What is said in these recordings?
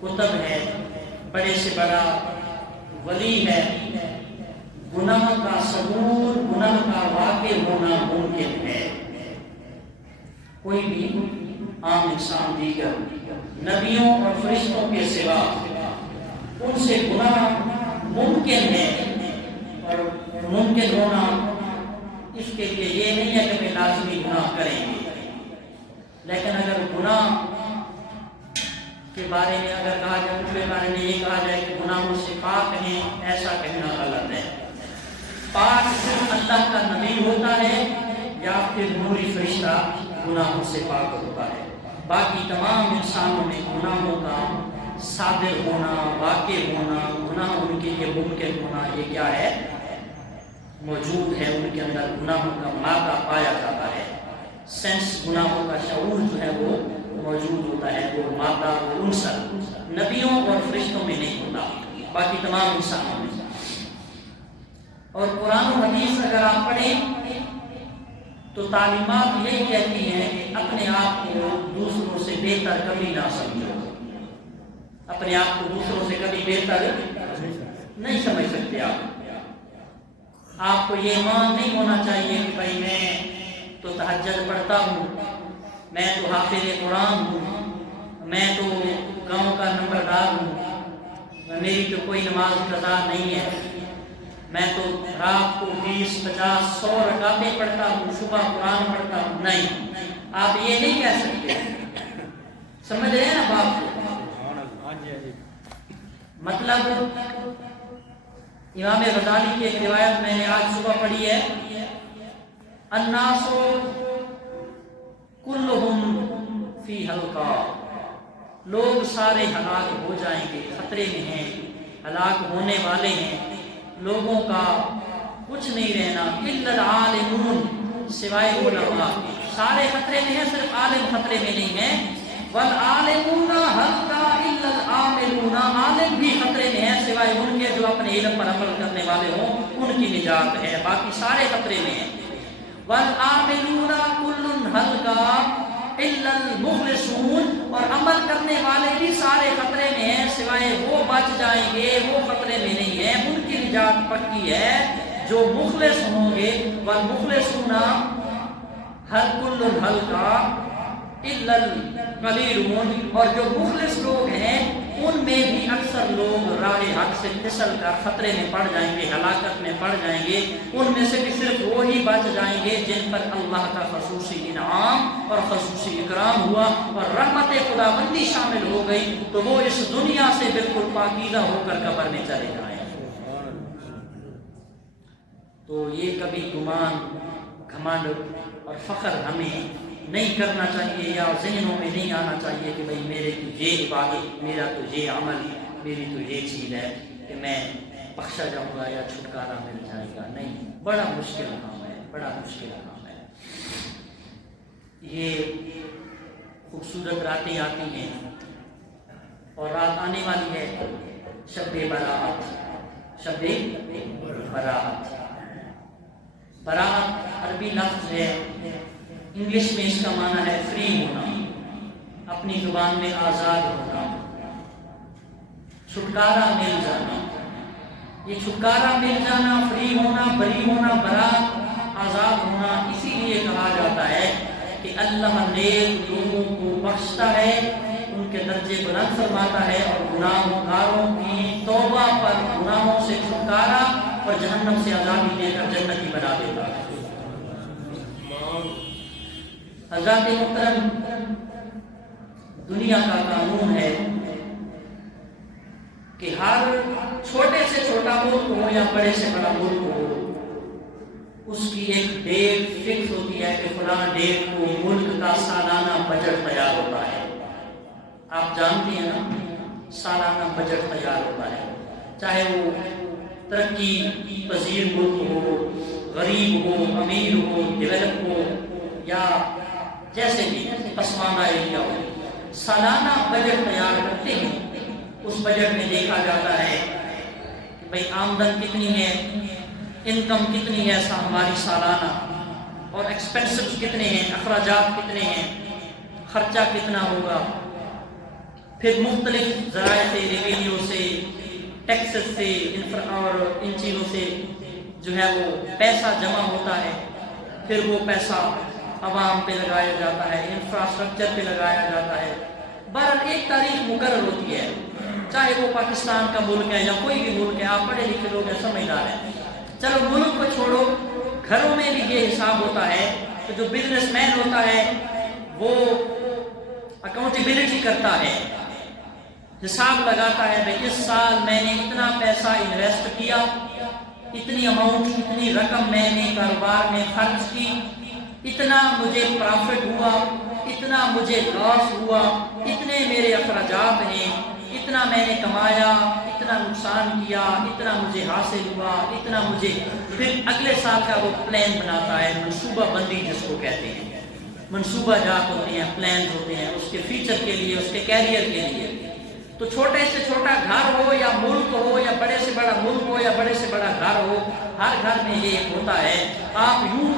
کتب ہے، بڑے سے بڑا ولی ہے، گناہ کا ثبوت، گناہ کا واقع ہونا ممکن ہے۔ کوئی بھی عام انسان دیگر نبیوں اور فرشتوں کے سوا ان سے گناہ ممکن ہے، اور ممکن ہونا اس کے لیے یہ نہیں ہے کہ وہ لازمی گناہ کریں گے، لیکن اگر گناہ کے بارے میں اگر کہا جائے، اس کے بارے میں یہ کہا جائے کہ گناہوں سے پاک ہیں، ایسا کہنا غلط ہے۔ پاک صرف اللہ کا نبی ہوتا ہے یا پھر نوری فرشتہ گناہوں سے پاک ہوتا ہے۔ باقی تمام انسانوں میں گناہوں کا صادر ہونا، واقع ہونا، گناہ ان کے لیے ممکن ہونا، یہ کیا ہے؟ موجود ہے۔ ان کے اندر گناہوں کا مادہ پایا جاتا ہے، سینس گناہوں کا شعور جو ہے وہ موجود ہوتا ہے، وہ مادہ، وہ عنصر نبیوں اور فرشتوں میں نہیں ہوتا، باقی تمام انسانوں میں۔ اور قرآن و حدیث اگر آپ پڑھیں تو تعلیمات یہی کہتی ہیں کہ اپنے آپ کو دوسروں سے بہتر کبھی نہ سمجھو، اپنے آپ کو دوسروں سے کبھی بہتر نہیں سمجھ سکتے آپ کو یہ مان نہیں ہونا چاہیے کہ بھائی میں تو تہجد پڑھتا ہوں، میں تو حافظ قرآن ہوں، میں تو گاؤں کا نمبردار ہوں، میری تو کوئی نماز قضا نہیں ہے، میں تو رات کو 20، 50، 100 رکعتیں پڑھتا ہوں، صبح قرآن پڑھتا ہوں۔ نہیں، آپ یہ نہیں کہہ سکتے۔ سمجھ رہے ہیں نا بات کو؟ مطلب امام غزالی کی ایک روایت میں نے آج صبح پڑھی ہے، الناس کلہم فی ہلکا، لوگ سارے ہلاک ہو جائیں گے، خطرے میں ہیں، ہلاک ہونے والے ہیں، لوگوں کا کچھ نہیں رہنا، الا العالمون، سوائے علماء، سارے خطرے میں ہیں، صرف عالم خطرے میں نہیں ہیں، والعالمون حتی الا العاملون، عالم بھی خطرے میں ہیں سوائے ان کے جو اپنے علم پر عمل کرنے والے ہوں، ان کی نجات ہے، باقی سارے خطرے میں ہیں۔ والعاملون کل حلقہ الا المخلصون، اور عمل کرنے والے بھی سارے خطرے میں ہیں سوائے وہ بچ جائیں گے، وہ خطرے میں نہیں ہیں، ان کی نجات پکی ہے جو مخلص ہوں گے۔ والمخلصون ہر کل حلقہ الا القلیلون، اور جو مخلص لوگ ہیں ان میں بھی اکثر لوگ راہ حق سے پھسل کر خطرے میں پڑ جائیں گے، ہلاکت میں پڑ جائیں گے، ان میں سے بھی صرف وہی بچ جائیں گے جن پر اللہ کا خصوصی انعام اور خصوصی اکرام ہوا اور رحمت خداوندی شامل ہو گئی، تو وہ اس دنیا سے بالکل پاکیزہ ہو کر قبر میں چلے جائیں۔ تو یہ کبھی گمان، گھمنڈ اور فخر ہمیں نہیں کرنا چاہیے، یا ذہنوں میں نہیں آنا چاہیے کہ بھئی میرے تو یہ عبادت، میرا تو یہ عمل، میری تو یہ چیز ہے کہ میں بخشا جاؤں گا یا چھٹکارا مل جائے گا۔ نہیں، بڑا مشکل کام ہے، بڑا مشکل کام ہے۔ یہ خوبصورت راتیں آتی ہیں، اور رات آنے والی ہے شب برات، شب برات۔ برات عربی لفظ ہے، انگلش میں اس کا معنی ہے فری ہونا، اپنی زبان میں آزاد ہونا، چھٹکارا مل جانا۔ یہ چھٹکارا مل جانا، فری ہونا، بری ہونا، برات، آزاد ہونا، اسی لیے کہا جاتا ہے کہ اللہ نیک لوگوں کو بخشتا ہے، ان کے درجے بلند فرماتا ہے، اور گناہ گاروں کی توبہ پر گناہوں سے چھٹکارا اور جہنم سے آزادی دے کر جنتی بنا دیتا ہے۔ حضرات محترم، دنیا کا قانون ہے کہ ہر چھوٹے سے چھوٹا ملک ہو یا بڑے سے بڑا ملک ہو، اس کی ایک ڈیٹ فکس ہوتی ہے کہ فلاں ڈیٹ کو ملک کا سالانہ بجٹ تیار ہوتا ہے۔ آپ جانتے ہیں نا، سالانہ بجٹ تیار ہوتا ہے، چاہے وہ ترقی پذیر ملک ہو، غریب ہو، امیر ہو، ڈیولپ ہو، یا جیسے بھی پسماندہ ایریا ہو، سالانہ بجٹ تیار کرتے ہیں۔ اس بجٹ میں دیکھا جاتا ہے کہ بھئی آمدن کتنی ہے، انکم کتنی ہے ہماری سالانہ، اور ایکسپینسز کتنے ہیں، اخراجات کتنے ہیں، خرچہ کتنا ہوگا، پھر مختلف ذرائع سے، ریونیو سے، ٹیکسز سے اور ان چیزوں سے جو ہے وہ پیسہ جمع ہوتا ہے، پھر وہ پیسہ عوام پہ لگایا جاتا ہے، انفراسٹرکچر پہ لگایا جاتا ہے۔ بہرحال ایک تاریخ مقرر ہوتی ہے، چاہے وہ پاکستان کا ملک ہے یا کوئی بھی ملک ہے، آپ پڑھے لکھے لوگ ہیں، سمجھدار ہیں۔ چلو ملک کو چھوڑو، گھروں میں بھی یہ حساب ہوتا ہے کہ جو بزنس مین ہوتا ہے وہ اکاؤنٹیبلٹی کرتا ہے، حساب لگاتا ہے بھائی اس سال میں نے اتنا پیسہ انویسٹ کیا، اتنی اماؤنٹ، اتنی رقم میں نے کاروبار میں خرچ کی، اتنا مجھے پرافٹ ہوا، اتنا مجھے لاس ہوا، اتنے میرے اخراجات ہیں، اتنا میں نے کمایا، اتنا نقصان کیا، اتنا مجھے حاصل ہوا، اتنا مجھے، پھر اگلے سال کا وہ پلان بناتا ہے، منصوبہ بندی جس کو کہتے ہیں۔ منصوبہ جات ہوتے ہیں، پلانز ہوتے ہیں اس کے فیوچر کے لیے، اس کے کیریئر کے لیے۔ تو چھوٹے سے چھوٹا گھر ہو یا ملک ہو یا بڑے سے بڑا ملک ہو یا بڑے سے بڑا گھر ہو، ہر گھر میں یہ ہوتا ہے۔ آپ یوں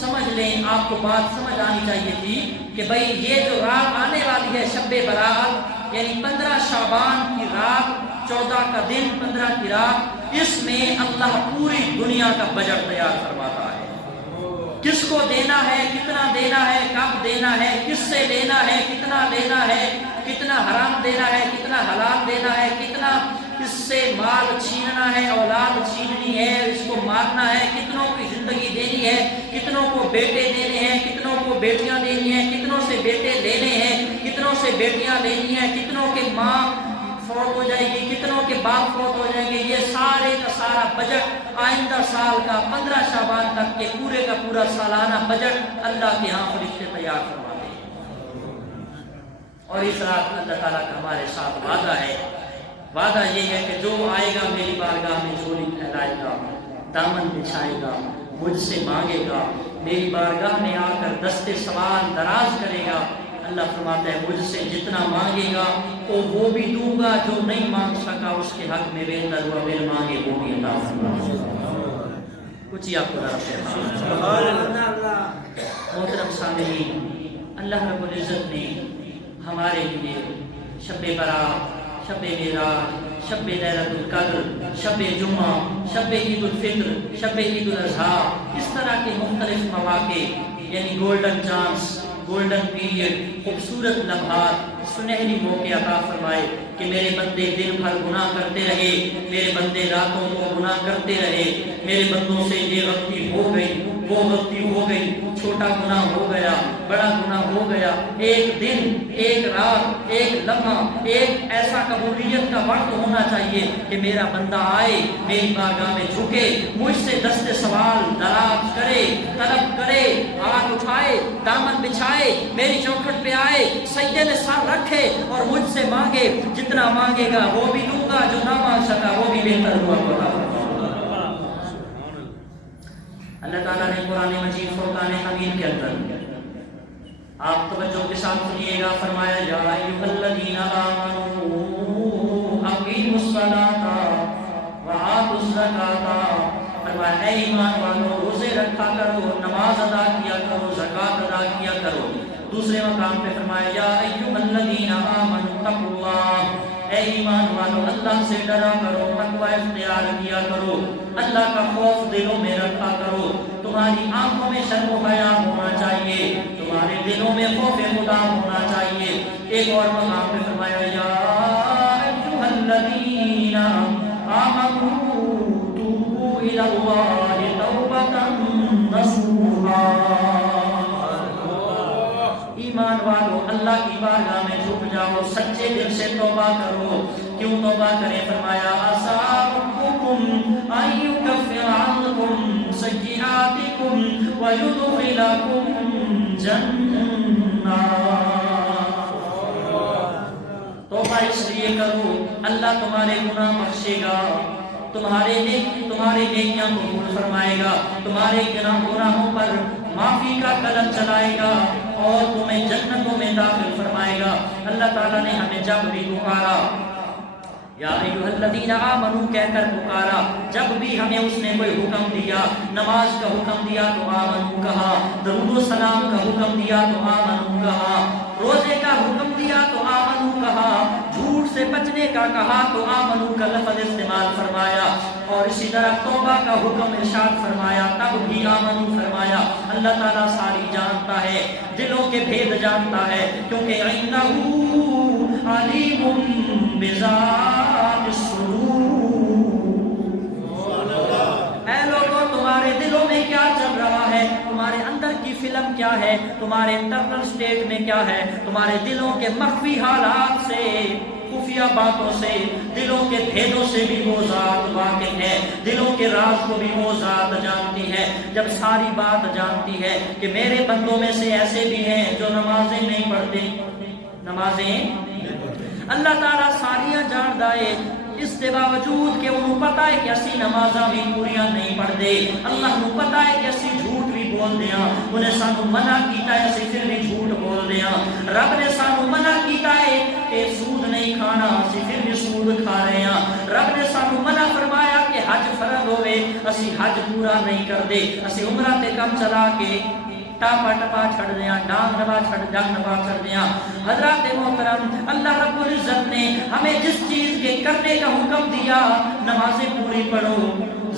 سمجھ لیں، آپ کو بات سمجھ آنی چاہیے تھی کہ بھئی یہ جو رات آنے والی ہے شب برات، یعنی 15 شعبان کی رات، 14 کا دن، 15 کی رات، اس میں اللہ پوری دنیا کا بجٹ تیار کرواتا ہے۔ کس کو دینا ہے، کتنا دینا ہے، کب دینا ہے، کس سے لینا ہے، کتنا لینا ہے، کتنا حرام دینا ہے، کتنا حلال دینا ہے، کتنا اس سے مال چھیننا ہے، اولاد چھیننی ہے، اس کو مارنا ہے، کتنوں کی زندگی دینی ہے، کتنوں کو بیٹے دینے ہیں، کتنوں کو بیٹیاں دینی ہیں، کتنوں سے بیٹے لینے ہیں، کتنوں سے بیٹیاں لینی ہیں، کتنوں کے ماں فوت ہو جائے گی، کتنوں کے باپ فوت ہو جائیں گے۔ یہ سارے کا سارا بجٹ آئندہ سال کا 15 شعبان تک کے پورے کا پورا سالانہ بجٹ اللہ کے ہاں فرشتے تیار کرواتے ہیں۔ اور اس رات اللہ تعالیٰ کا ہمارے ساتھ وعدہ ہے، وعدہ یہ ہے کہ جو آئے گا میری بارگاہ میں جھولی پھیلائے گا، دامن بچھائے گا، مجھ سے مانگے گا، میری بارگاہ میں آ کر دستے سوال دراز کرے گا، اللہ فرماتا ہے مجھ سے جتنا مانگے گا وہ بھی دوں گا، جو نہیں مانگ سکا اس کے حق میں بہتر ہوا میرے مانگے وہ بھی عطا فرمائے۔ کچھ آپ کو محترم سامعین، اللہ رب العزت نے ہمارے لیے شب برات، شب معراج، شب لیلۃ القدر، شب جمعہ، شب عید الفطر، شب عید الاضحیٰ، اس طرح کے مختلف مواقع، یعنی گولڈن چانس، گولڈن پیریڈ، خوبصورت لمحات، سنہری موقع عطا فرمائے کہ میرے بندے دن بھر گناہ کرتے رہے، میرے بندے راتوں کو گناہ کرتے رہے، میرے بندوں سے یہ غلطی ہو گئی، وہ غلطی ہو گئی، چھوٹا گناہ ہو گیا، بڑا گناہ ہو گیا، ایک دن، ایک رات، ایک لمحہ، ایک ایسا قبولیت کا وقت ہونا چاہیے کہ میرا بندہ آئے، میری بارگاہ میں جھکے، مجھ سے دست سوال دراز کرے، طلب کرے، ہاتھ اٹھائے، دامن بچھائے، میری چوکھٹ پہ آئے، سجدے میں سر رکھے اور مجھ سے مانگے، جتنا مانگے گا وہ بھی دوں گا، جو نہ مانگ سکا وہ بھی بہتر ہوا۔ اللہ تعالیٰ نے قرآن مجید فرقان حمید کے اندر، آپ توجہ کے ساتھ سنیے گا، فرمایا یا ایھا الذین آمنوا اقیموا الصلاۃ وآتوا الزکاۃ، فرمایا اے ایمان والو روزے رکھا کرو، نماز ادا کیا کرو، زکوٰۃ ادا کیا کرو۔ دوسرے مقام پہ فرمایا یا ایھا الذین آمنوا اتقوا اللہ، اے ایمان والو اللہ سے ڈرا کرو، تقوی اختیار کیا کرو، اللہ کا خوف دلوں میں رکھا کرو، تمہاری آنکھوں میں شرم و حیا ہونا چاہیے، تمہارے دلوں میں خوف خدا ہونا چاہیے۔ ایک اور مقام پہ فرمایا یا ایھا الذین آمنوا توبوا الی اللہ توبۃ نصوحا، ایمان والو اللہ کی بارگاہ میں جھک جاؤ، سچے دل سے توبہ کرو۔ کیوں توبہ کریں؟ فرمایا عسیٰ ربکم ان یکفر عنکم سیئاتکم ویدخلکم جنات، توبہ اس لیے کرو اللہ تمہارے گناہ بخشے گا، تمہارے نیکیاں قبول فرمائے گا، تمہارے گناہوں پر معافی کا قلم چلائے گا اور تمہیں جنتوں میں داخل فرمائے گا۔ اللہ تعالیٰ نے ہمیں جب بھی پکارا یا ایھا الذین آمنوا کہہ کر پکارا، جب بھی ہمیں اس نے کوئی حکم دیا، نماز کا حکم دیا تو آمنوا کہا، درود و سلام کا حکم دیا تو آمنوا کہا، روزے کا حکم دیا تو آمنوا کہا، کا کہا تو آمنو کا لفظ استعمال فرمایا، اور اسی طرح توبہ کا حکم ارشاد فرمایا تب بھی آمنو فرمایا۔ اللہ تعالیٰ ساری جانتا ہے، دلوں کے بھید جانتا ہے، کیونکہ انہ علیم بذات الصدور۔ اے لوگوں، تمہارے دلوں میں کیا چل رہا ہے، تمہارے اندر کی فلم کیا ہے، تمہارے انٹرنل سٹیٹ میں کیا ہے، تمہارے دلوں کے مخفی حالات سے، خفیہ باتوں سے، دلوں کے بھیدوں سے بھی وہ ذات واقف ہے، دلوں کے راز کو بھی وہ ذات جانتی ہے۔ جب ساری بات جانتی ہے کہ میرے بندوں میں سے ایسے بھی ہیں جو نمازیں نہیں پڑھتے، نمازیں اللہ تعالیٰ ساریاں جان دائے، اس کے باوجود کہ انہوں پتا ہے کہ اسی نمازاں بھی پوریاں نہیں پڑھ دے، اللہ کو پتا ہے کہ اسی جھوٹ بھی بول دیاں، انہیں سانو منع کیتا ہے اسی پھر بھی جھوٹ بول دیاں، رب نے سانو منع کیتا ہے کہ سود نہیں کھانا، اسی پھر بھی سود کھا رہے ہیں، رب نے سانو منع فرمایا کہ حج فرض ہوئے، اسی حج پورا نہیں کر دے، اسی عمرہ تے کم چلا کے ٹاپا ٹپا چھڑ دیاں، ڈانگ نبا چھڑ جنگ نبا چھڑ دیاں۔ حضرات محترم، اللہ رب العزت نے ہمیں جس چیز کے کرنے کا حکم دیا، نمازیں پوری پڑھو،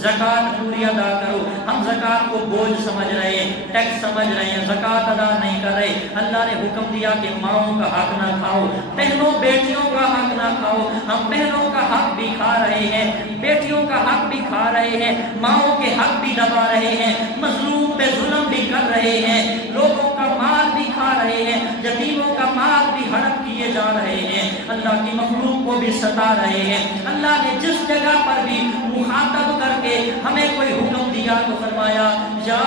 زکوٰۃ پوری ادا کرو، ہم زکوٰۃ کو بوجھ سمجھ رہے ہیں، ٹیکس سمجھ رہے ہیں، زکوٰۃ ادا نہیں کر رہے۔ اللہ نے حکم دیا کہ ماؤں کا حق نہ کھاؤ، بہنوں بیٹیوں کا حق نہ کھاؤ، ہم بہنوں کا حق بھی کھا رہے ہیں، بیٹیوں کا حق بھی کھا رہے ہیں، ماؤں کے حق بھی دبا رہے ہیں، مظلوم پہ ظلم بھی کر رہے ہیں، لوگوں کا مال بھی کھا رہے ہیں، یتیموں کا مال بھی ہڑپ کیے جا رہے ہیں، اللہ کی مخلوق کو بھی ستا رہے ہیں۔ اللہ نے جس جگہ پر بھی مخاطب کر کے ہمیں کوئی حکم دیا تو فرمایا یا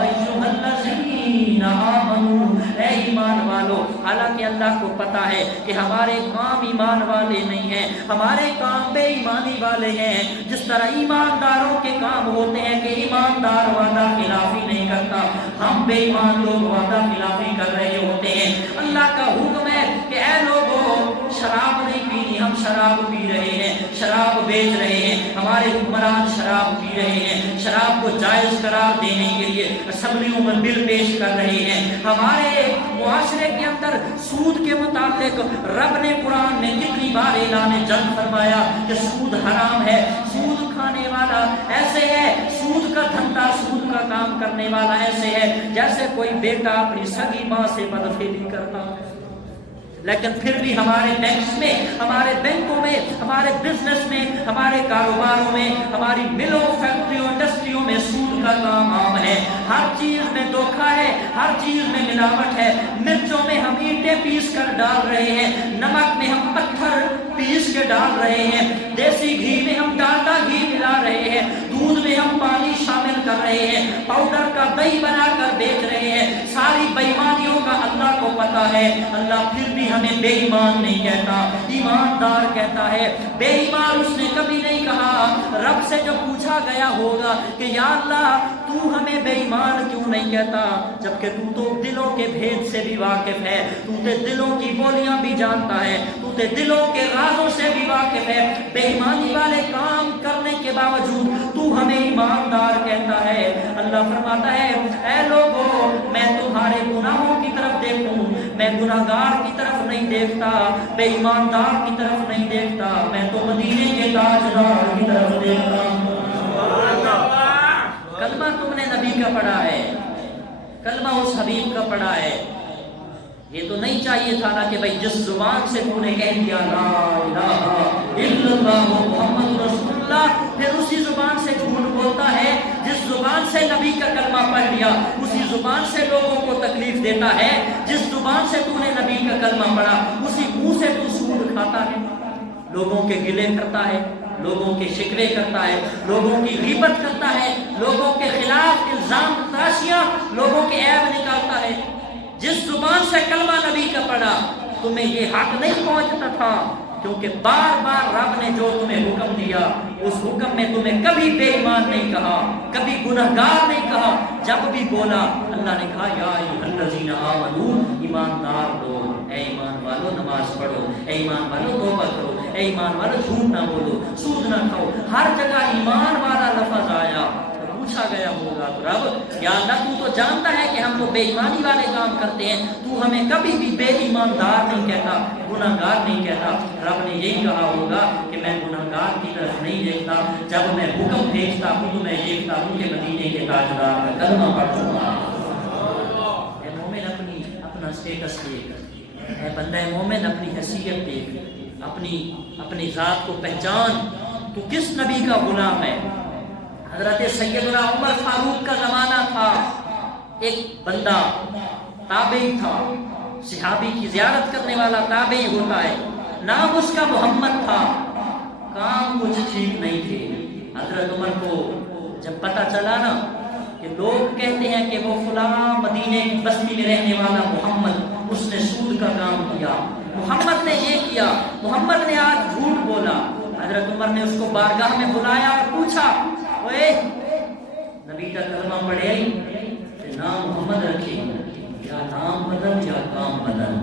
ایھا الذین آمنوا، اے ایمان والو۔ حالانکہ اللہ کو پتا ہے کہ ہمارے کام ایمان والے نہیں ہیں، ہمارے کام بے ایمانی والے ہیں، جس طرح ایمانداروں کے کام ہوتے ہیں کہ ایماندار وعدہ خلافی نہیں کرتا، ہم بے ایمان لوگ وعدہ خلافی کر رہے ہوتے ہیں۔ اللہ کا حکم ہے کہ اے لوگوں، شراب نہیں پینی، ہم شراب پی رہے ہیں، شراب بیچ رہے ہیں، ہمارے حکمران شراب پی رہے ہیں، شراب کو جائز قرار دینے کے لیے اسمبلیوں میں بل پیش کر رہے ہیں۔ ہمارے معاشرے کے اندر سود کے متعلق رب نے قرآن میں کتنی بار اعلان جنگ فرمایا کہ سود حرام ہے، سود کھانے والا ایسے ہے، سود کا دھندا، سود کا کام کرنے والا ایسے ہے جیسے کوئی بیٹا اپنی سگی ماں سے بدفعلی کرتا ہے۔ لیکن پھر بھی ہمارے بینکس میں، ہمارے بینکوں میں، ہمارے بزنس میں، ہمارے کاروباروں میں، ہماری ملوں، فیکٹریوں، انڈسٹریوں میں سود کا کام عام ہے، ہر چیز میں دھوکہ ہے، ہر چیز میں ملاوٹ ہے، مرچوں میں ہم اینٹیں پیس کر ڈال رہے ہیں، نمک میں ہم پتھر پیس کے ڈال رہے ہیں، دیسی گھی میں ہم ڈالڈا گھی ملا رہے ہیں، دودھ میں ہم پانی شامل کر رہے ہیں، پاؤڈر کا دہی بنا کر بیچ رہے ہیں، ساری بےایمانیوں کا اللہ کو پتا ہے۔ اللہ پھر بھی ہمیں بے ایمان نہیں کہتا، ایماندار کہتا ہے۔ بے ایمان اس نے کبھی نہیں کہا۔ رب سے جو پوچھا گیا ہوگا کہ یا اللہ تو ہمیں بے ایمان کیوں نہیں کہتا، جبکہ تو دلوں کے بھید سے بھی واقف ہے، تو دلوں کی بولیاں بھی جانتا ہے، تو دلوں کے رازوں سے بھی واقف ہے۔ بے ایمانی والے کام کرنے کے باوجود تو ہمیں ایماندار کہتا ہے۔ اللہ فرماتا ہے اے لوگوں، میں تمہارے گناہوں کی طرف دیکھوں، میں گناہگار کی طرف نہیں دیکھتا، بے ایماندار کی طرف نہیں دیکھتا، میں تو مدینے کے تاجدار کی طرف دیکھتا ہوں۔ کلمہ تم نے نبی کا پڑھا ہے، کلمہ اس حبیب کا پڑھا ہے، یہ تو نہیں چاہیے تھا نا کہ بھائی جس زبان سے تو نے کہہ دیا لا الہ الا اللہ محمد رسول اللہ، پھر اسی زبان سے جھوٹ بولتا ہے، جس زبان سے نبی کا کلمہ پڑھ لیا اسی زبان سے لوگوں کو تکلیف دیتا ہے، جس زبان سے تو نے نبی کا کلمہ پڑھا اسی منہ سے تو سود کھاتا ہے، لوگوں کے گلے کرتا ہے، لوگوں کے شکوے کرتا ہے، لوگوں کی غیبت کرتا ہے، لوگوں کے خلاف الزام تراشیاں، لوگوں کے عیب نکالتا ہے۔ جس زبان سے کلمہ نبی کا پڑھا تمہیں یہ حق نہیں پہنچتا تھا، کیونکہ بار بار رب نے جو تمہیں حکم دیا اس حکم میں تمہیں کبھی بے ایمان نہیں کہا، کبھی گنہگار نہیں کہا، جب بھی بولا اللہ نے کہا یا ایھا الذین آمنوا، ایماندار لوگ، اے ایمان والو نماز پڑھو، اے ایمان والو توبہ کرو، اے ایمان والو جھوٹ نہ بولو، سود نہ کھاؤ، ہر جگہ ایمان والا لفظ آیا۔ پوچھا گیا ہوگا تو رب یا اللہ تو تو جانتا ہے کہ ہم تو بے ایمانی والے کام کرتے ہیں، تو ہمیں کبھی بھی بے ایماندار نہیں کہتا، گناہ گار نہیں کہتا۔ رب نے یہی کہا ہوگا کہ میں گناہ گار کی طرف نہیں دیکھتا، جب میں حکم بھیجتا ہوں تو میں دیکھتا ہوں کہ مدینے کے تاجدار کا کلمہ پڑھ چکا۔ اے مومن اپنا سٹیٹس دیکھ، اے بندہ مومن اپنی حیثیت دیکھ، اپنی ذات کو پہچان، تو کس نبی کا غلام ہے۔ حضرت سیدنا عمر فاروق کا زمانہ تھا، ایک بندہ تابعی تھا، صحابی کی زیارت کرنے والا تابعی ہوتا ہے، نام اس کا محمد تھا، کام کچھ ٹھیک نہیں تھے۔ حضرت عمر کو جب پتہ چلا نا کہ لوگ کہتے ہیں کہ وہ فلاں مدینے کی بستی میں رہنے والا محمد، اس نے سود کا کام کیا، محمد نے یہ کیا، محمد نے آج جھوٹ بولا، حضرت عمر نے اس کو بارگاہ میں بلایا اور پوچھا، اوے نبی کا کلمہ پڑھے کہ نام محمد رکھے، یا نام بدل یا کام بدل،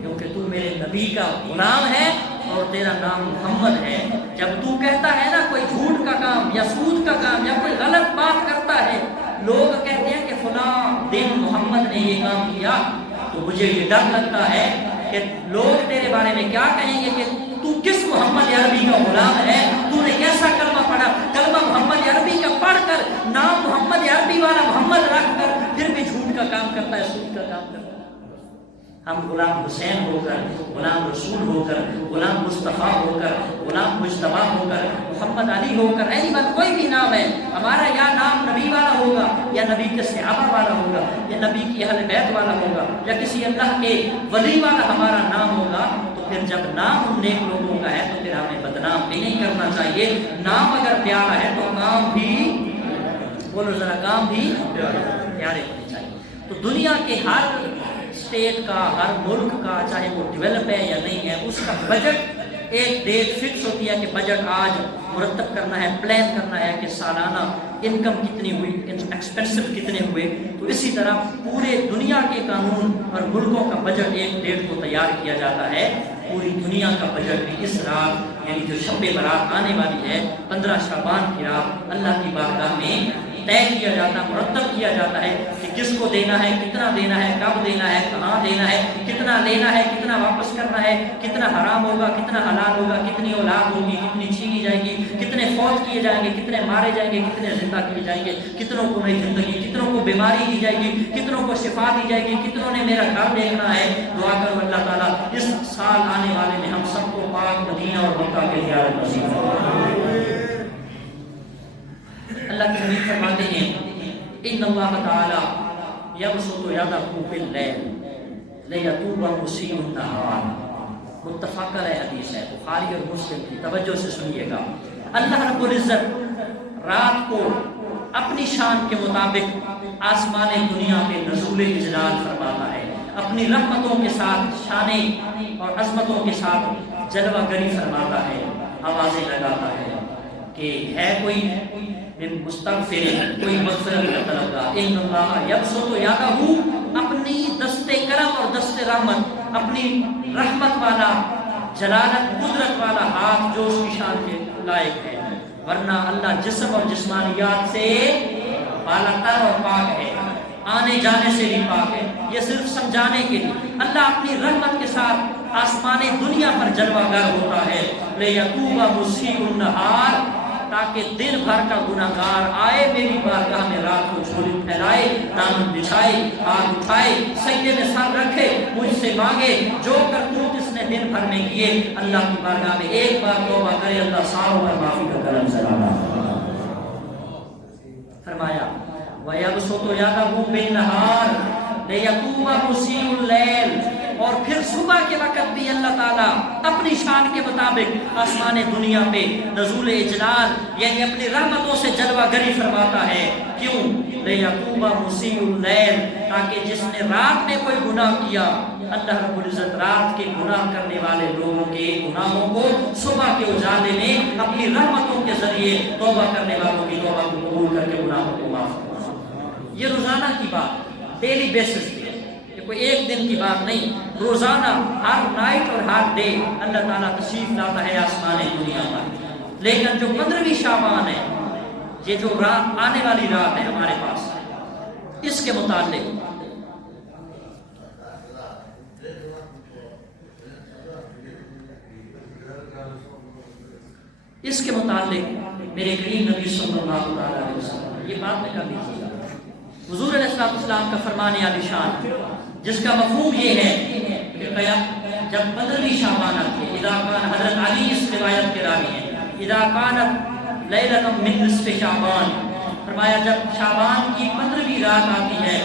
کیونکہ تو میرے نبی کا غلام ہے اور تیرا نام محمد ہے۔ جب تو کہتا ہے نا کوئی جھوٹ کا کام یا سود کا کام یا کوئی غلط بات کرتا ہے، لوگ کہتے ہیں کہ فلاں دن محمد نے یہ کام کیا، تو مجھے یہ ڈر لگتا ہے کہ لوگ تیرے بارے میں کیا کہیں گے کہ تو کس محمد عربی کا غلام ہے، تو نے کیسا کلمہ پڑھا، کلمہ محمد عربی کا پڑھ کر نام محمد عربی والا محمد رکھ کر پھر بھی جھوٹ کا کام کرتا ہے، سود کا کام کرتا ہے۔ ہم غلام حسین ہو کر، غلام رسول ہو کر، غلام مصطفیٰ ہو کر، غلام مجتبیٰ ہو کر، محمد علی ہو کر، ایسی بات کوئی بھی نام ہے ہمارا، یا نام نبی والا ہوگا یا نبی کے صحابہ والا ہوگا یا نبی کی اہل بیت والا ہوگا یا کسی اللہ کے ولی والا ہمارا نام ہوگا، تو پھر جب نام ان نیک لوگوں کا ہے تو پھر ہمیں بدنام بھی نہیں کرنا چاہیے۔ نام اگر پیارا ہے تو کام بھی، بولو ذرا، کام بھی پیارے ہونے چاہیے۔ تو دنیا کے ہر اسٹیٹ کا، ہر ملک کا، چاہے وہ ڈیولپ ہے یا نہیں ہے، اس کا بجٹ ایک ڈیٹ فکس ہوتی ہے کہ بجٹ آج مرتب کرنا ہے، پلان کرنا ہے کہ سالانہ انکم کتنی ہوئی، ایکسپینسو کتنے ہوئے۔ تو اسی طرح پورے دنیا کے قانون اور ملکوں کا بجٹ ایک ڈیٹ کو تیار کیا جاتا ہے۔ پوری دنیا کا بجٹ بھی اس رات، یعنی جو شب برات آنے والی ہے، 15 شعبان کی رات، اللہ کی بارگاہ میں طے کیا جاتا، مرتب کیا جاتا ہے کہ کس کو دینا ہے، کتنا دینا ہے، کب دینا ہے، کہاں دینا ہے، کتنا لینا ہے، کتنا واپس کرنا ہے، کتنا حرام ہوگا، کتنا حلال ہوگا، کتنی اولاد ہوگی، کتنی چھینی جائے گی، کتنے فوت کیے جائیں گے، کتنے مارے جائیں گے، کتنے زندہ کیے جائیں گے، کتنوں کو نئی زندگی، کتنوں کو بیماری دی جائے گی، کتنوں کو شفا دی جائے گی، کتنوں نے میرا گھر دیکھنا ہے۔ دعا کرو اللہ تعالیٰ اس سال آنے والے میں ہم سب کو پاک مدینہ اور مکہ کی زیارت نصیب فرمائے۔ اللہ کی حبیب فرماتے ہیں ان اللہ تعالی یبسط یدہ باللیل لیتوب مسیء النہار، متفق علیہ حدیث ہے، بخاری اور مسلم کی، توجہ سے سنیے گا۔ اللہ رب العزت رات کو اپنی شان کے مطابق آسمان دنیا پہ نزول اجلال فرماتا ہے، اپنی رحمتوں کے ساتھ، شانے اور عظمتوں کے ساتھ جلوہ گری فرماتا ہے، آوازیں لگاتا ہے کہ ہے کوئی مستغفر، کوئی مغفرت کا طلبگار۔ ان اللہ یبسط یدہ، اپنی دست کرم اور دست رحمت، اپنی رحمت والا، جلالت قدرت والا ہاتھ جو اس کی شان کے لائق ہے، ورنہ اللہ جسم اور جسمانیات سے بالا تر اور پاک ہے، آنے جانے سے بھی پاک ہے۔ یہ صرف سمجھانے کے لیے اللہ اپنی رحمت کے ساتھ آسمان دنیا پر جلوہ گر ہوتا ہے، لیتوب مسیء النہار، تاکہ دن بھر کا گناہگار آئے میری بارگاہ میں، رات کو جھولی پھیلائے، دامن بچھائے، ہاتھ اٹھائے، سجدے میں سر رکھے، مجھ سے مانگے، جو کرتوت اس نے دن بھر میں کیے، اللہ کی بارگاہ میں ایک بار توبہ کرے، اللہ سالوں پر معافی کا کرم چلانا۔ فرمایا وَيَبْسُطُ يَدَهُ بِالنَّهَارِ لِيَتُوبَ مُسِيءُ اللَّيْلِ، اور پھر صبح کے وقت بھی اللہ تعالیٰ اپنی شان کے مطابق آسمان دنیا پہ نزول اجلال، یعنی اپنی رحمتوں سے جلوہ گری فرماتا ہے۔ کیوں؟ لِيَتُوبَ مُسِيءُ اللَّيْلِ، تاکہ جس نے رات میں کوئی گناہ کیا، اللہ رب العزت رات کے گناہ کرنے والے لوگوں کے گناہوں کو صبح کے اجالے میں اپنی رحمتوں کے ذریعے توبہ کرنے والوں کی توبہ کو قبول کر کے گناہوں کو معاف کرنا۔ یہ روزانہ کی بات، ڈیلی بیسس پہ، یہ کوئی ایک دن کی بات نہیں، روزانہ ہر نائٹ اور ہر ڈے اللہ تعالیٰ تشریف لاتا ہے آسمان دنیا پر۔ لیکن جو 15ویں شعبان ہے، یہ جو رات آنے والی رات ہے ہمارے پاس، اس کے متعلق میرے کریم نبی صلی اللہ علیہ وسلم یہ بات میں کر دیجیے گا، حضور علیہ السلام کا فرمان عالی شان جس کا مفہوم یہ ہے کہ جب 15ویں شعبان آتی ہے، اذا کان، حضرت علی اس روایت کے راوی ہیں، اذا کانت لیلۃ من نصف شعبان، فرمایا جب شعبان کی 15ویں رات آتی ہے،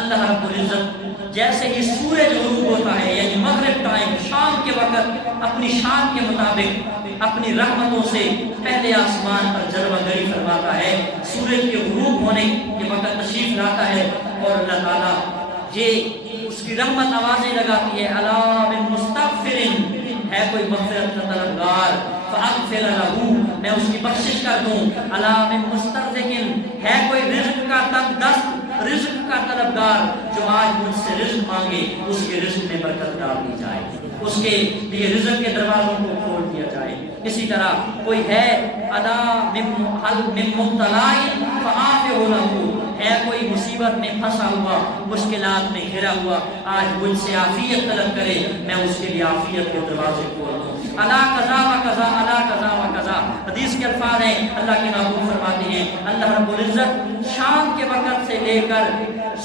اللہ رب العزت جیسے ہی سورج غروب ہوتا ہے، یعنی مغرب ٹائم، شام کے وقت، اپنی شان کے مطابق اپنی رحمتوں سے پہلے آسمان پر جلوہ گری فرماتا ہے، سورج کے غروب ہونے کے وقت تشریف لاتا ہے، اور اللہ تعالیٰ یہ اس کی رحمت آوازیں لگاتی ہے، الا من مستغفر، ہے کوئی مغفرت کا طلبگار، فاغفر لہ، میں اس کی بخشش کر دوں، الا من مسترزق، ہے کوئی رزق کا تنگ دست، رزق کا طلبگار جو آج مجھ سے رزق مانگے، اس کے رزق میں برکت ڈال دی جائے، اس کے لیے رزق کے دروازوں کو کھول دیا جائے۔ اسی طرح کوئی ہے ادا من مبتلا فعافہ لہ، ہے کوئی مصیبت میں پھنسا ہوا، مشکلات میں گھرا ہوا، آج مجھ سے عافیت طلب کرے، میں اس کے لیے عافیت کے دروازے کھول دوں۔ الا قضا و قضا، الا قضا و قضا، حدیث کے الفاظ ہیں، اللہ کے محبوب فرماتے ہیں اللہ رب العزت شام کے وقت سے لے کر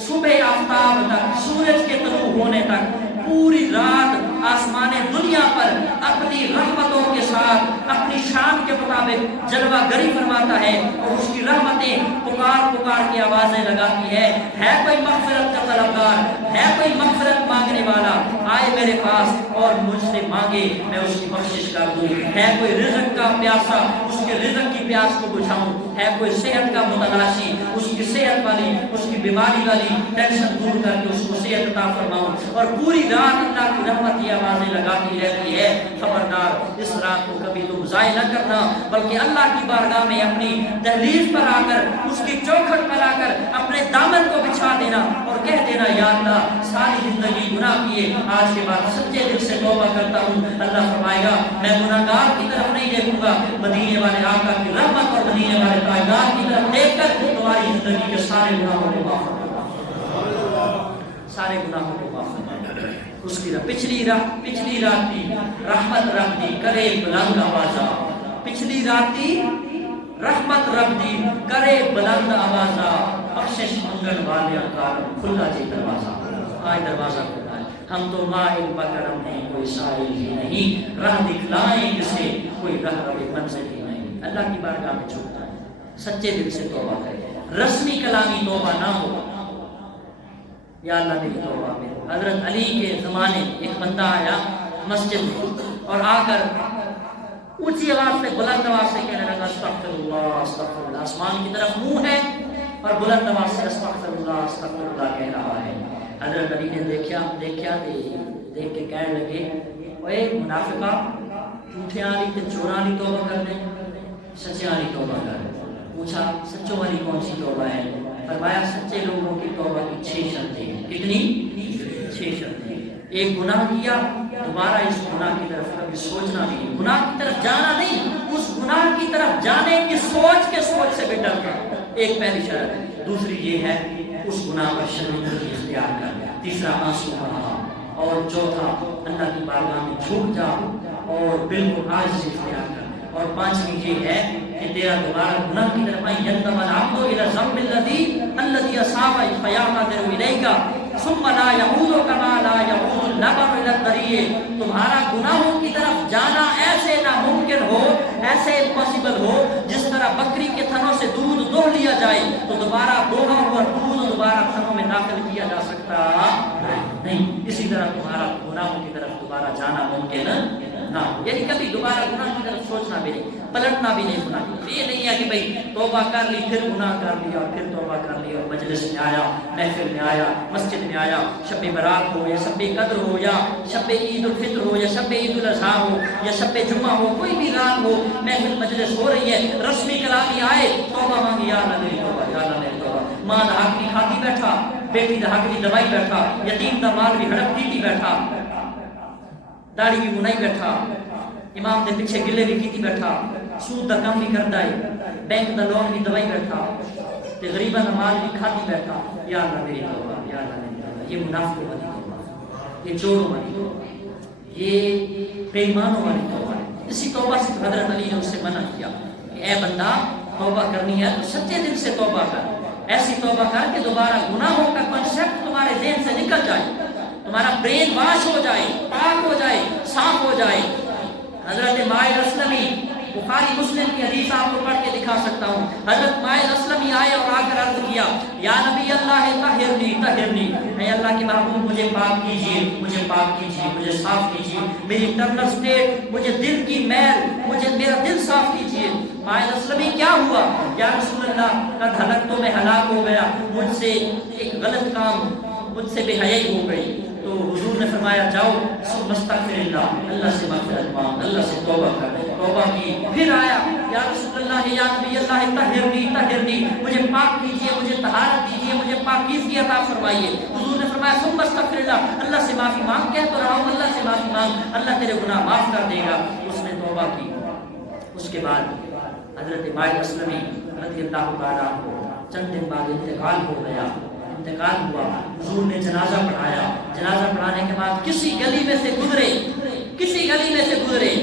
صبح آفتاب تک، سورج کے طلوع ہونے تک، پوری رات آسمان دنیا پر اپنی رحمتوں کے ساتھ اپنی شان کے مطابق جلوہ گری فرماتا ہے، اور اس کی رحمتیں پکار پکار کی آوازیں لگاتی ہے کوئی مغفرت کا طلبگار، ہے کوئی مغفرت مانگنے والا، آئے میرے پاس اور مجھ سے مانگے، میں اس کی بخشش کر دوں، ہے کوئی رزق کا پیاسا، اس کے رزق کی پیاس کو بجھاؤں، ہے کوئی صحت کا متلاشی، اس کی صحت والی، اس کی بیماری والی ٹینشن دور کر کے اس کو صحت عطا فرماؤں، اور پوری رات اللہ کی رحمت کی آوازیں لگاتی رہتی ہے۔ خبردار اس رات کو کبھی تم ضائع نہ کرنا، بلکہ اللہ کی بارگاہ میں اپنی دہلیز پر آ کر، اس کی چوکھٹ پر آ کر اپنے دامن کو بچھا دینا اور کہہ دینا یا اللہ ساری زندگی گناہ کیے، آج کے بعد سچے دل سے توبہ کرتا ہوں۔ اللہ فرمائے گا میں گناہگار کی طرف نہیں دیکھوں گا، مدینے والے آقا کی رحمت اور مدینے والے تاجدار کی طرف دیکھ کر تمہاری زندگی کے سارے گناہوں کو معاف فرمائے گا، سارے گناہوں کو معاف فرمائے گا۔ اس کی پچھلی رات کی رحمت رب دی کرے بلند آوازہ، پچھلی رات کی رحمت رب دی کرے بلند آوازہ، بخشش منگل والے کار کھلا جی دروازہ، آج دروازہ کھلا ہے، ہم تو مائل بکرم ہیں کوئی سائل ہی نہیں، راہ دکھلائیں کسے کوئی راہ روی منزل ہی نہیں۔ اللہ کی بارگاہ میں چھوٹا ہے، سچے دل سے توبہ کرے، رسمی کلامی توبہ نہ ہو، یا اللہ میری توبہ میں۔ حضرت علی کے زمانے ایک بندہ آیا مسجد میں اور آ کر اونچی آواز سے، بلند آواز سے کہنے لگا استغفر اللہ استغفر اللہ، آسمان کی طرف منہ ہے اور بلند آواز سے استغفر اللہ کہہ رہا ہے۔ حضرت علی نے دیکھ کے کہنے لگے اے منافقہ، جھوٹیاں والی تے چوراں والی توبہ کر دیں، سچیاں والی توبہ کر۔ پوچھا سچوں والی کون سی توبہ ہے؟ فرمایا سچے لوگوں کی توبہ کی 6 شرطیں ہیں۔ کتنی؟ 6 شرطیں۔ ایک گناہ کیا، دوبارہ اس گناہ کی طرف کبھی سوچنا نہیں، گناہ کی طرف جانا نہیں، اس گناہ کی طرف جانے کی سوچ سے بھی ڈرنا، ایک پہلی شرط۔ دوسری یہ ہے اس گناہ پر شرمندگی اختیار کر، تیسرا آنسو بہا، اور چوتھا اللہ کی بارگاہ میں جھک جا اور بالکل عاجزی اختیار کر، اور پانچویں یہ ہے کہ تیرا دوبارہ گناہ کی طرف یندم العبد الى الذنب الذي اصاب فيعتذر اليك ثم لا يعود كما لا يعود اللبن الى الضريع، تمہارا گناہوں کی طرف جانا ایسے ناممکن ہو، ایسے امپاسبل ہو، جس طرح بکری کے تھنوں سے دودھ دوہ لیا جائے تو دوبارہ دوہا ہوا دودھ دوبارہ تھنوں میں داخل کیا جا سکتا نہیں، اسی طرح تمہارا گناہوں کی طرف دوبارہ جانا ممکن نہ ہو، یعنی کبھی دوبارہ گناہ کی طرف سوچنا بھی نہیں، پلٹنا بھی نہیں گناہ کی، یہ نہیں ہے کہ بھئی توبہ کر لی پھر گناہ کر لیا اور پھر توبہ کر لی اور مجلس میں آیا، محفل میں آیا، مسجد میں آیا، شب برات ہو یا شب قدر ہو یا شب عید الفطر ہو یا شب عید الاضحیٰ ہو یا شب جمعہ ہو، کوئی بھی رات ہو، محفل مجلس ہو رہی ہے، رسمی کلامی آئے، توبہ مانگی یا اللہ میری توبہ، یا اللہ میری توبہ، ماں دا حق بھی کھاتی بیٹھا، بیٹی دا حق بھی دبائی بیٹھا، یتیم دا مال بھی ہڑپ دیتی بیٹھا، داڑھی بھی منائی بیٹھا، امام دے پیچھے گلے بھی کیتی بیٹھا، سود دا کام بھی کرتا ہے، بینک دا لون بھی دوائی بیٹھا تے غریباں دا مال بھی کھاتی بیٹھا، یا اللہ میری توبہ، یا اللہ میری توبہ، یہ منافقوں والی توبہ، یہ چوروں والی توبہ، یہ بے ایمانوں والی توبہ ہے۔ اسی توبہ سے حضرت علی نے اس سے منع کیا کہ اے بندہ توبہ کرنی ہے تو سچے دل سے توبہ کر، ایسی توبہ کر کہ دوبارہ گناہوں کا کنسیپٹ تمہارے ذہن سے نکل جائے، تمہارا برین واش ہو جائے، پاک ہو جائے، صاف ہو جائے۔ حضرت مائر اسلمی، بخاری مسلم کی حدیث آپ کو پڑھ کے دکھا سکتا ہوں، حضرت مائر اسلمی آئے اور آ کر عرض کیا یا نبی اللہ طہرنی طہرنی، اے اللہ کے محبوب مجھے پاک کیجیے، مجھے پاک کیجیے، مجھے صاف کیجیے، میری انٹرنل سٹیٹ، مجھے دل کی میل، مجھے میرا دل صاف کیجیے۔ مائر اسلمی کیا ہوا؟ یا رسول اللہ قد ہلاک تو میں ہلاک ہو گیا، مجھ سے ایک غلط کام، مجھ سے بے حیائی ہو گئی۔ تو حضور نے فرمایا جاؤ مستغفر اللہ سے مغفرت مانگ، اللہ سے توبہ کر، توبہ کی۔ پھر آیا یا رسول اللہ یا نبی اللہ طہرنی طہرنی، مجھے پاک کیجیے، مجھے طہارت دیجیے، مجھے پاکیزگی عطا فرمائیے۔ حضور نے فرمایا ثم استغفر اللہ سے معافی مانگ، کہہ تو رہا ہوں اللہ سے معافی مانگ، اللہ تیرے گناہ معاف کر دے گا۔ اس نے توبہ کی۔ اس کے بعد حضرت مائر اسلمی رضی اللہ تعالیٰ عنہ چند دن بعد انتقال ہو گیا، انتقال ہوا۔ حضور نے جنازہ پڑھایا، جنازہ پڑھانے کے بعد کسی گلی میں سے گزرے، کسی گلی میں سے گزرے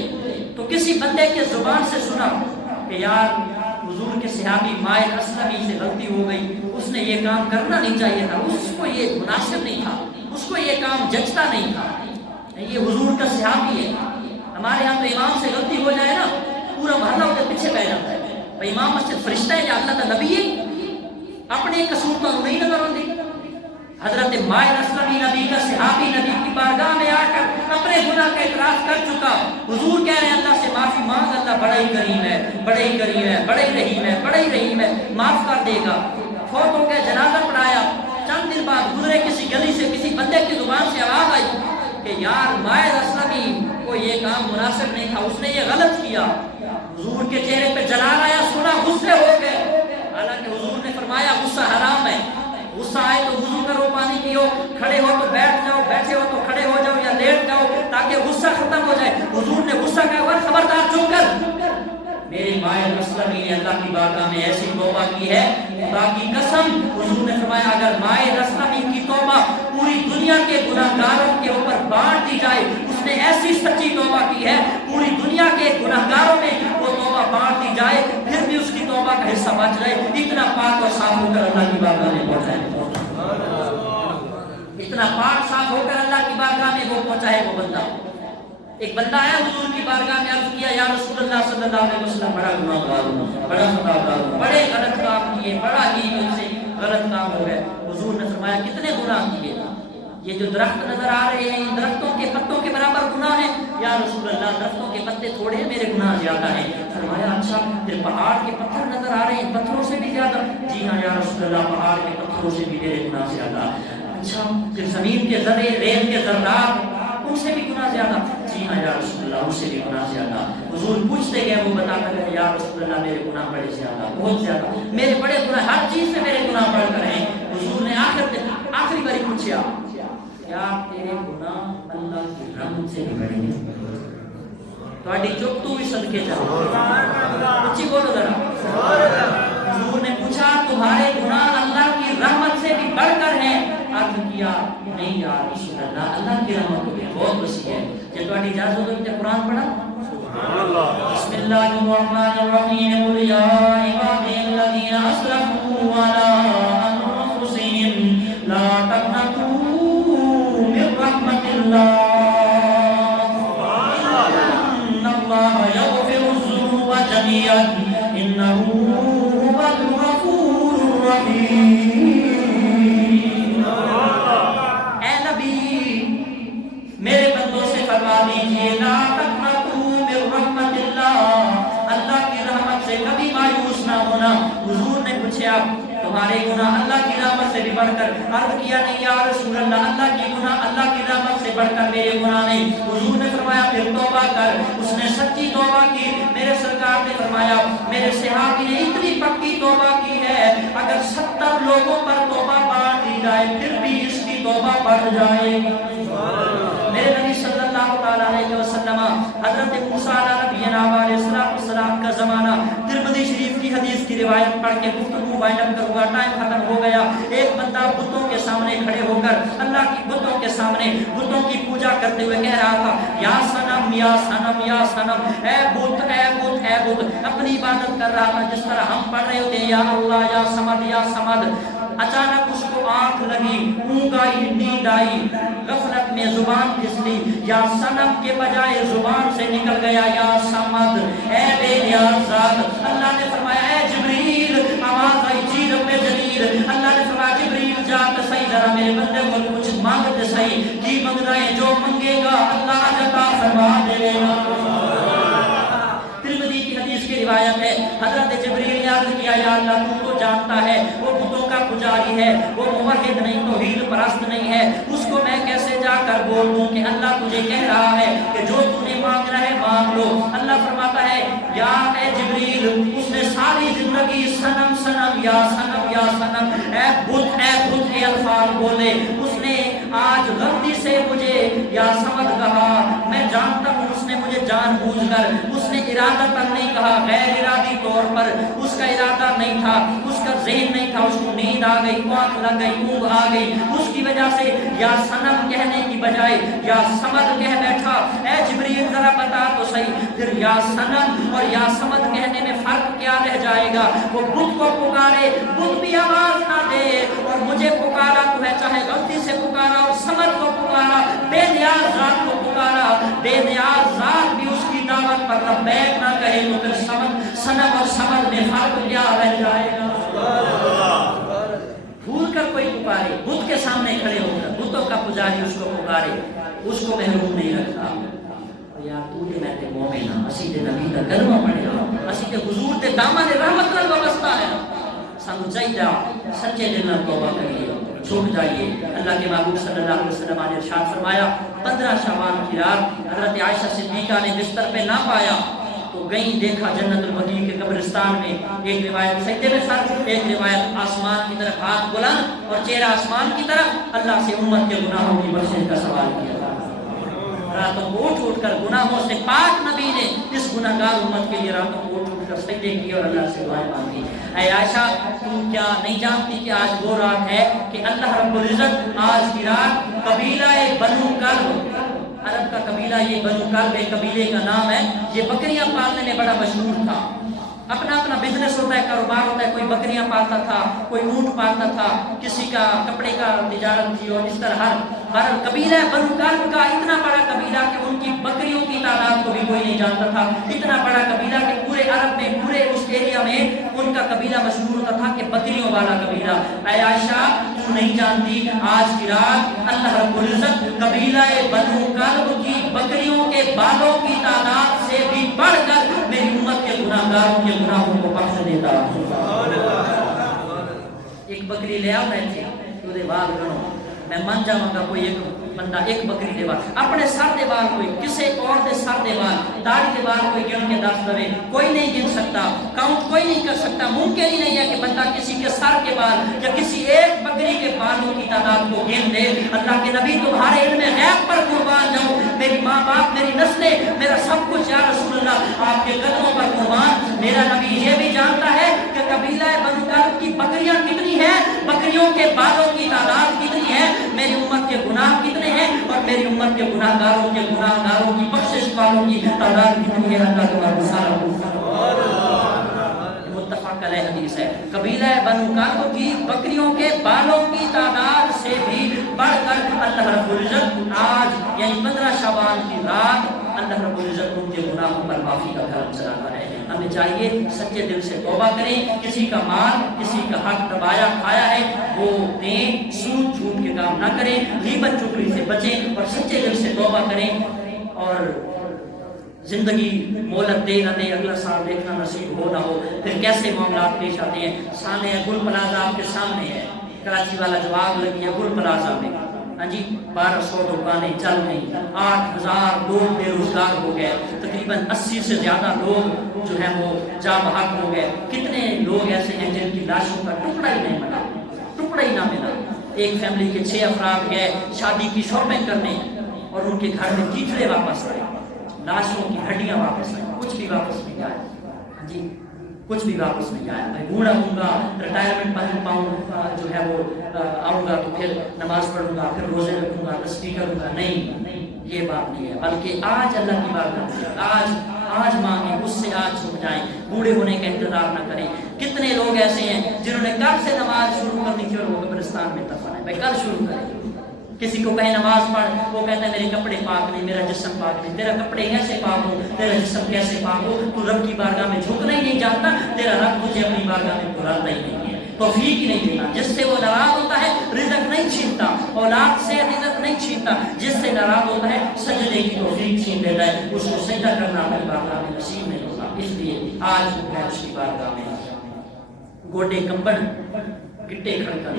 تو کسی بندے کے زبان سے سنا کہ یار حضور کے صحابی مائر اسلمی سے غلطی ہو گئی، اس نے یہ کام کرنا نہیں چاہیے تھا، اس کو یہ مناسب نہیں تھا، اس کو یہ کام جچتا نہیں تھا، یہ حضور کا صحابی ہے۔ ہمارے یہاں تو امام سے غلطی ہو جائے نا پورا محلہ اس کے پیچھے پہ جاتا ہے، بھائی امام مسجد فرشتہ ہے یا اللہ کا نبی ہے؟ اپنے قصور تو نہیں نظر آتے۔ حضرت مائر اسلمی نبی کا صحابی، نبی کی بارگاہ میں آ کر اپنے گناہ کا اعتراف کر چکا۔ حضور کہہ رہے ہیں اللہ سے معافی مانگ، اللہ بڑا ہی کریم ہے، بڑا ہی کریم ہے، بڑا ہی رحیم ہے، بڑا ہی رحیم ہے، معاف کر دے گا۔ فوت ہو کے جنازہ پڑھایا، چند دن بعد گزرے کسی گلی سے کسی بندے کی زبان سے آواز آئی کہ یار مائر اسلمی کو یہ کام مناسب نہیں تھا، اس نے یہ غلط کیا۔ حضور کے چہرے پہ جلال آیا، سنا، غصے ہو گئے۔ حالانکہ حضور نے فرمایا غصہ حرام ہے، غصہ آئے تو وضو کرو، پانی پیو، کھڑے ہو تو بیٹھ جاؤ، بیٹھے ہو تو کھڑے ہو جاؤ یا لیٹ جاؤ تاکہ غصہ ختم ہو جائے۔ حضور نے غصہ کا اور خبردار چپ کر۔ میرے مائر اسلمی نے اللہ کی بارگاہ میں ایسی توبہ کی ہے، خدا کی قسم، حضور نے فرمایا اگر مائر اسلمی کی توبہ پوری دنیا کے گناہگاروں کے اوپر بانٹ دی جائے، اس نے ایسی سچی توبہ کی ہے، پوری دنیا کے گناہگاروں میں وہ توبہ بانٹ دی جائے پھر بھی اس کی توبہ کا حصہ بچ جائے، اتنا پاک اور صاف ہو کر اللہ کی بارگاہ میں پہنچا ہے، اتنا پاک صاف ہو کر اللہ کی بارگاہ میں وہ پہنچا ہے وہ بندہ۔ ایک بندہ آیا حضور کی بارگاہ میں عرض کیا یا رسول اللہ صلی اللہ علیہ وسلم بڑا گناہگار ہوں، بڑا خطاکار ہوں، بڑے غلط کام کیے، بڑا ہی مجھ سے غلط کام ہو گئے۔ حضور نے فرمایا کتنے گناہ کیے؟ یہ جو درخت نظر آ رہے ہیں ان درختوں کے پتوں کے برابر گناہ ہے؟ یا رسول اللہ درختوں کے پتے تھوڑے ہیں، میرے گناہ زیادہ ہیں۔ فرمایا اچھا پھر پہاڑ کے پتھر نظر آ رہے ہیں پتھروں سے بھی زیادہ؟ جی ہاں یا رسول اللہ پہاڑ کے پتھروں سے بھی میرے گناہ زیادہ۔ اچھا پھر زمین کے ذرے، ریت کے ذرات، ان سے بھی گناہ زیادہ؟ جی ہاں یا رسول اللہ ان سے بھی گناہ زیادہ۔ حضور پوچھتے گئے، وہ بتاتا گئے یا رسول اللہ میرے گناہ بڑے زیادہ، بہت زیادہ، میرے بڑے گناہ، ہر چیز سے میرے گناہ بڑھ کر ہیں۔ حضور نے آخری باری پوچھا کیا تیرے گناہ اللہ کی رحمت سے بھی بڑے ہیں؟ تھوڑی چپ تو بھی صدقے جاؤ، اچھی بولو ذرا۔ حضور نے پوچھا تمہارے گناہ اللہ کی رحمت سے بھی بڑھ کر ہیں؟ عرض کیا نہیں یا رسول اللہ اللہ کی رحمت تو بہت وسیع ہے۔ جب تھوڑی اجازت ہو تو قرآن پڑھا۔ بسم اللہ الرحمن الرحیم قل یا عبادی الذین اسرفوا علی انفسہم لا تقنطوا من رحمت اللہ ان اللہ یغفر الذنوب جميعا انہ هو الغفور الرحیم۔ اے نبی میرے بندوں سے فرما دیجئے لا تقنطوا من رحمت اللہ، اللہ کی رحمت سے کبھی مایوس نہ ہونا۔ حضور نے پوچھا تمہارے گناہ اللہ کی رحمت سے بھی بڑھ کر؟ عرض کیا نہیں یا رسول اللہ اللہ کی گناہ اللہ کی رحمت سے بڑھ کر میرے گناہ نہیں۔ حضور نے فرمایا پھر توبہ کر۔ اس نے سچی توبہ کی۔ میرے سرکار نے فرمایا میرے صحابی نے اتنی پکی توبہ کی ہے اگر 70 لوگوں پر توبہ بانٹ دی جائے پھر بھی اس کی توبہ بڑھ جائے گی۔ میرے نبی صلی اللہ تعالیٰ علیہ وسلم حضرت موسیٰ علیہ نبینا علیہ السلام کا زمانہ. ترمذی شریف کی حدیث کی روایت پڑھ کے گفتگو وائنڈ اپ کروں گا، ٹائم ختم ہو گیا. ایک بندہ بتوں کے سامنے کھڑے ہو کر اللہ کی بتوں کے سامنے بتوں کی پوجا کرتے ہوئے کہہ رہا تھا یا سنم یا سنم یا سنم، اے بت اے بت اے بت. اپنی عبادت کر رہا تھا جس طرح ہم پڑھ رہے ہوتے یا اللہ یا سمد یا سمد. اچانک اس کو آنکھ لگی، اونگ آئی، نیند آئی، غفلت میں زبان پھسلی، یا سنم کے بجائے زبان سے نکل گیا یا سمد، اے بے نیاز ذات. اللہ نے فرمایا اے جبریل، آواز آئی چی رب جلیل. اللہ نے فرمایا جبریل جا تو صحیح، ذرا میرے بندے کو کچھ مانگ دے صحیح. کی مانگ رہے ہیں؟ جو منگے گا اللہ عطا فرما دے گا. ترمذی کی حدیث کی روایت ہے حضرت جبریل نے عرض کیا یا اللہ تو کو جانتا ہے وہ بتوں کا پجاری ہے، وہ موحد نہیں، توحید پرست نہیں ہے، اس کو میں کیسے جا کر بول دوں کہ اللہ تجھے کہہ رہا ہے کہ جو تو نے مانگنا ہے مانگ لو. اللہ فرماتا ہے یا اے جبریل، اس نے ساری زندگی سنم سنم یا سنم یا سنم، اے بت کے الفاظ بولے. اس نے آج غلطی سے مجھے یا سمجھ کہا، میں جانتا ہوں اس نے مجھے جان بوجھ کر، اس نے ارادہ تک نہیں کہا، غیر ارادی طور پر اس کا ارادہ نہیں تھا، اس کا ذہن نہیں تھا، اس کو نیند آ گئی، آنکھ لگ گئی، اونگ آ گئی، اس کی وجہ سے یا سنم کہنے کی بجائے یا سمد کہہ بیٹھا. اے جبریل ذرا بتا تو صحیح، پھر یا سنم اور یا سمد کہنے میں فرق کیا رہ جائے گا؟ وہ بت کو پکارے، بت بھی آواز نہ دے، اور مجھے پکارا تو ہے چاہے غلطی سے پکارا، اور سمد کو پکارا، بے نیاز ذات کو پکارا، بے نیاز ذات بھی اس کی دعوت پر لبیک نہ کہے تو پھر سنم اور سمد میں فرق کیا رہ جائے گا؟ بھول کر کوئی پکارے، بت کے سامنے کھڑے ہو کر بتوں کا پجاری اس کو پکارے، اس کو محروم نہیں رکھتا. یا تو دے میں تے مومن ہاں، اسی دے نبی دا کلمہ پڑھے ہاں، اسی دے حضور دے دامن رحمت نال وابستہ ہے. سانو چاہیے سچے دل نال توبہ کریے، چھوٹ جائیے. اللہ کے محبوب صلی اللہ علیہ وسلم نے ارشاد فرمایا 15 شعبان کی رات حضرت عائشہ صدیقہ نے بستر پہ نہ پایا تو گئی، دیکھا جنت البقیع کے قبرستان میں ایک روایت سجدے میں سر، ایک روایت آسمان کی طرف ہاتھ بلند اور چہرہ آسمان کی طرف، اللہ سے امت کے گناہوں کی بخشش کا سوال کیا. راتوں کو اٹھ اٹھ کر گناہوں سے پاک نبی نے اس گناہگار امت کے لیے راتوں کو اٹھ اٹھ کر سجدے کیے اور اللہ سے دعائیں مانگی. اے عائشہ تم کیا نہیں جانتی کہ آج وہ رات ہے کہ اللہ رب العزت آج کی رات قبیلہ بنو کلب، عرب کا قبیلہ یہ بنو کلب ایک قبیلے کا نام ہے، یہ بکریاں پالنے میں بڑا مشہور تھا. اپنا اپنا بزنس ہوتا ہے، کاروبار ہوتا ہے، کوئی بکریاں پالتا تھا، کوئی اونٹ پالتا تھا، کسی کا کپڑے کا تجارت تھی، اور اس طرح ہر قبیلہ بنو کلب کا اتنا بڑا قبیلہ کہ ان کی بکریوں کی تعداد کو بھی کوئی نہیں جانتا تھا. اتنا بڑا قبیلہ کہ پورے عرب میں، پورے اس ایریا میں ان کا قبیلہ مشہور ہوتا تھا کہ بکریوں والا قبیلہ. اے عائشہ تم نہیں جانتی آج کی رات اللہ رب العزت قبیلہ بنو کلب کی بکریوں کے بالوں کی تعداد سے بھی بڑھ کر میری امت کے گناہگاروں کے گناہوں کو بخش دیتا. ایک بکری لے آؤ بیٹھے تو دے بال گنو، میں من جاؤں گا کوئی ایک بندہ ایک بکری دے بال، اپنے سر دے بال کوئی کسے اور دے سر دے بال، داڑھی دے بال کوئی گن کے دس دے، کوئی نہیں گن سکتا، کاؤنٹ کوئی نہیں کر سکتا. ممکن ہی نہیں ہے کہ بندہ کسی کے سر کے بال یا کسی ایک بکری کے بالوں کی تعداد کو گن دے. اللہ کے نبی تمہارے علم غیب پر قربان جاؤں، میری ماں باپ، میری نسلیں، میرا سب کچھ یا رسول اللہ آپ کے قدموں پر قربان. میرا نبی یہ بھی جانتا ہے کہ قبیلہ بنو کلب کی بکریاں کتنی ہیں، بکریوں کے بالوں کی تعداد کتنی ہے، میری امت کے گناہ کتنے ہیں، اور میری امت کے گناہگاروں کی بخشش والوں کی تعداد کتنی ہے. اللہ تبارک متفق علیہ حدیث ہے. قبیلہ بنو کلب کی بکریوں کے بالوں کی تعداد سے بھی بڑھ کر اللہ رب العزت آج یعنی 15 شعبان کی رات اللہ رب العزت ان کے گناہوں پر معافی کا کرم چلاتا ہے. ہمیں چاہیے سچے دل سے توبہ کریں، کسی کا مال، کسی کا حق دبایا کھایا ہے وہ دیں، سود جھوٹ کے کام نہ کریں، غیبت چغلی سے بچیں اور سچے دل سے توبہ کریں. اور زندگی مہلت دے نہ دے، اگلا سال دیکھنا نصیب ہو نہ ہو، پھر کیسے معاملات پیش آتے ہیں. سامنے گل پلازا آپ کے سامنے ہے، کراچی والا جواب لگی ہے گل پلازا میں، ہاں جی 1200 دکانیں چل گئی، 8000 لوگ بے روزگار ہو گئے، تقریباً 80 سے زیادہ لوگ جو ہیں وہ جاں بحق ہو گئے. کتنے لوگ ایسے ہیں جن کی لاشوں کا ٹکڑا ہی نہیں ملا، ٹکڑا ہی نہ ملا. ایک فیملی کے 6 افراد گئے شادی کی شاپنگ کرنے اور ان کے گھر میں کیچڑے واپس آئے، لاشوں کی ہڈیاں واپس آئیں، کچھ بھی واپس نہیں آئے. کچھ بھی واپس نہیں آیا. میں بوڑھا ہوں گا, ریٹائرمنٹ پر پاؤں جو ہے وہ آؤں گا تو پھر نماز پڑھوں گا, پھر روزے رکھوں گا, تسبیح کروں گا. نہیں, یہ بات نہیں ہے, بلکہ آج اللہ کی بارگاہ میں آج مانگیں, اس سے آج چھوٹ جائیں, بوڑھے ہونے کا انتظار نہ کریں. کتنے لوگ ایسے ہیں جنہوں نے کل سے نماز شروع کرنی تھی اور وہ قبرستان میں دفن ہے. بھائی کل شروع کریں. کسی کو کہیں نماز پڑھ, وہ کہتا ہے میرے کپڑے پاک نہیں, میرا جسم پاک نہیں. تیرا کپڑے کیسے پاک ہو, تیرا جسم کیسے پاک ہو؟ تو رب کی بارگاہ میں جھکنا ہی نہیں جانتا, تیرا رب تجھے اپنی بارگاہ میں بلاتا ہی نہیں ہے, توفیق ہی نہیں دیتا. جس سے وہ ناراض ہوتا ہے رزق نہیں چھینتا, اولاد سے رزق نہیں چھینتا. جس سے ناراض ہوتا ہے سجدے کی توفیق چھین لیتا ہے, اس کو سجدہ کرنا اپنی بارگاہ میں نصیب نہیں ہوتا. اس لیے آج میں اس کی بارگاہ میں گوڈے کمبڑ گٹے کھڑکڑ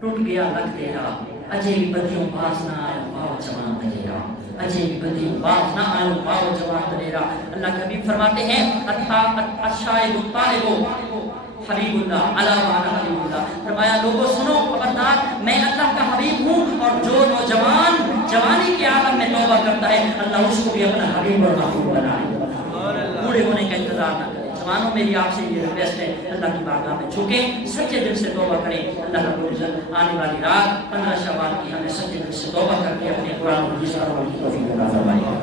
ٹوٹ گیا لگ تیرا, اجے بھی بدیوں باز نہ آئے باو جوان تیرا, اجے بھی بدیوں باز نہ آئے باو جوان تیرا. اللہ کے حبیب فرماتے ہیں الشاہد الطالب حبیب اللہ علی وانا حبیب اللہ. فرمایا لوگوں سنو خبردار, میں اللہ کا حبیب ہوں, اور جو نوجوان جوانی کے عالم میں توبہ کرتا ہے اللہ اس کو بھی اپنا حبیب اور محبوب بنائے. بوڑھے ہونے کا انتظار نہ کریں. جوانوں میری آپ سے یہ ریکویسٹ ہے, اللہ کی بارگاہ میں جھکیں, سچے دل سے توبہ کریں. اللہ رب العزت آنے والی رات 15 شعبان کی ہمیں سچے دل سے توبہ کر کے اپنے قرآن و حدیث کی توفیق عطا فرمائے.